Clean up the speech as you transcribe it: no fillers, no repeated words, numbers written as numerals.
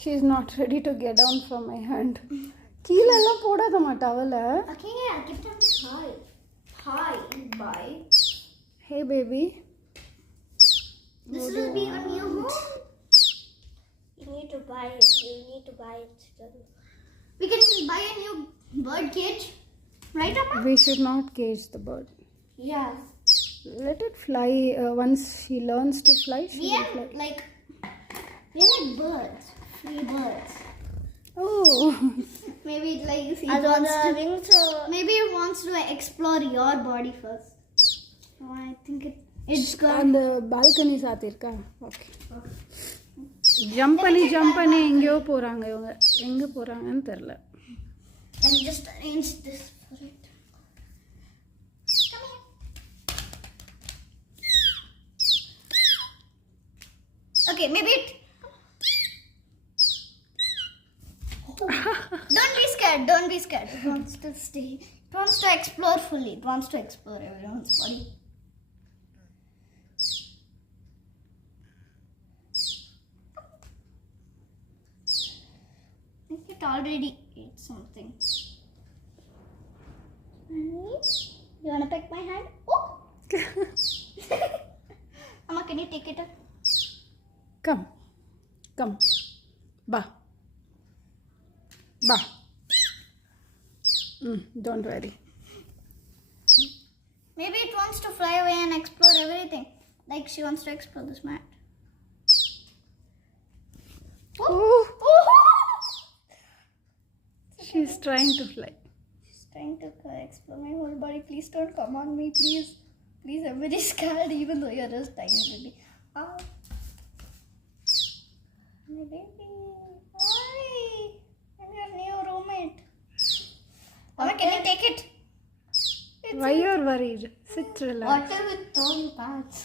She is not ready to get down from my hand. கீழெல்லாம் போடாதம்மா டவலை. Okay, I'll give them hi. Hi, bye. Hey baby. This will be a new home. You need to buy it. You need to buy it. We can buy a new bird cage, right, Amma? We should not cage the bird. Yeah. Let it fly. Once she learns to fly, she will fly. We are like birds. Free birds. Oh. Maybe maybe it wants to explore your body first. Oh, I think it's good. And the balcony சாத்திருக்கா? Okay. Jump பண்ணி எங்கேயோ போறாங்க இவங்க. எங்க போறாங்கன்னு தெரியல. Let me just arrange this for it. Come here. Okay, maybe it. Don't be scared. Don't be scared. It wants to stay. It wants to explore fully. It wants to explore everyone's body. I think it already ate something. You wanna peck my hand? Oh! Amma, can you take it up? Come. Ba. Don't worry. Maybe it wants to fly away and explore everything. Like she wants to explore this mat. Oh. She's trying to fly. She's trying to explore my whole body. Please don't come on me, please. Please, I'm very scared even though you're just tiny baby. My baby. Hi. I'm your new roommate. Mama, can you take it? Why you're worried? Sit, relax. Water with tall paths.